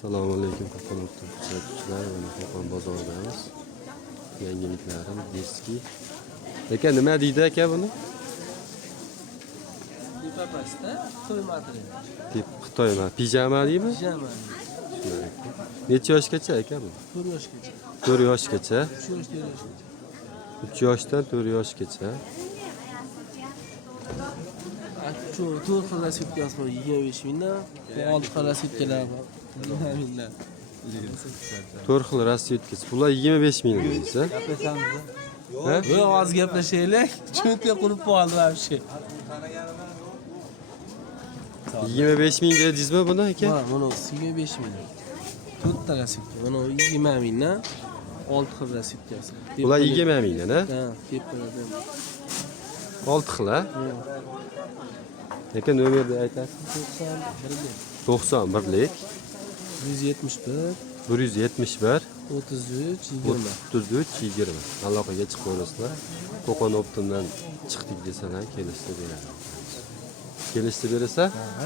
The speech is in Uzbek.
Assalomu alaykum Qo'qon kuzatuvchilar va Qo'qon bozoridamiz. Yangiliklarim diski. Aka nima deydi aka buni? Dipapasda Xitoy modeli. Deb Xitoy ma pijama deymi? Pijama. Necha yoshgacha aka bu? 4 yoshgacha. 4 yoshgacha. 3 yosh, 4 yoshgacha. 3 yoshdan 4 yoshgacha. Shu 4 xil sutka bor 25 mingdan, 6 xil sutkalar bor 20 mingdan. 4 xil rasyotkasi. Bular 25 ming deysiz, ha? Ha? Yo, oz gaplashaylik. Cho'ntak qurib qoldi вообще. 25 ming dedingizmi buni aka? Ha, mana 25 ming. 4 ta sutka. Mana 20 mingdan 6 xil sutkasi. Bular 20 mingdan, ha? Ha, tepadan. 6 xil, ha? Aka nomerni aytasiz? 91lik 171 171 33 20. 33 20. Aloqaga chiqib ko'rasizlar. Qo'qon Optimdan chiqdik desalar, kelishsa beradi. Kelishsa berasa? Ha,